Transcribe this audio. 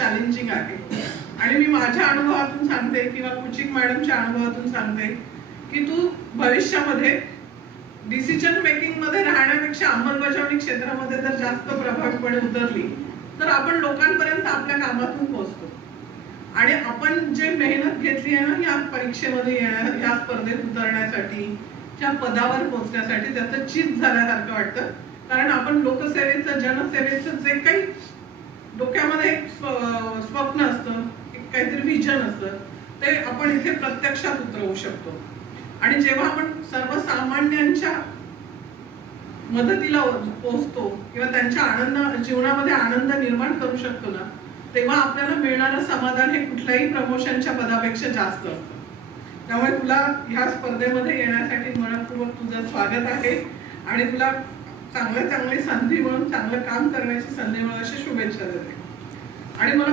Challenging आहे. आणि मी माझ्या अनुभवातून सांगते किंवा कुचिक मॅडमच्या अनुभवातून सांगते की तू भविष्यामध्ये डिसिजन मेकिंग मध्ये राहण्यापेक्षा अंमलबजावणी क्षेत्रामध्ये जर जास्त प्रभावीपणे उतरली तर आपण लोकांपर्यंत आपल्या कामातून पोहोचतो. आणि आपण जे मेहनत घेतली आहे ना या परीक्षेमध्ये या स्पर्धेत उतरण्यासाठी, त्या पदावर पोहोचण्यासाठी, त्याचं चीज झाल्यासारखं वाटतं. कारण आपण लोकसेवेचं, जनसेवेचं जे काही डोक्यामध्ये एक स्वप्न असतं, काहीतरी विजन असतं, ते आपण इथे प्रत्यक्षात उतरवू शकतो. आणि जेव्हा आपण सर्वसामान्यांच्या मदतीला पोहोचतो किंवा त्यांच्या जीवनामध्ये आनंद निर्माण करू शकतो ना, तेव्हा आपल्याला मिळणारं समाधान हे कुठल्याही प्रमोशनच्या पदापेक्षा जास्त असतं. त्यामुळे तुला ह्या स्पर्धेमध्ये येण्यासाठी मनपूर्वक तुझं स्वागत आहे आणि तुला चांगली संधी म्हणून चांगलं काम करण्याची संधी मिळावी अशी शुभेच्छा देते. आणि मला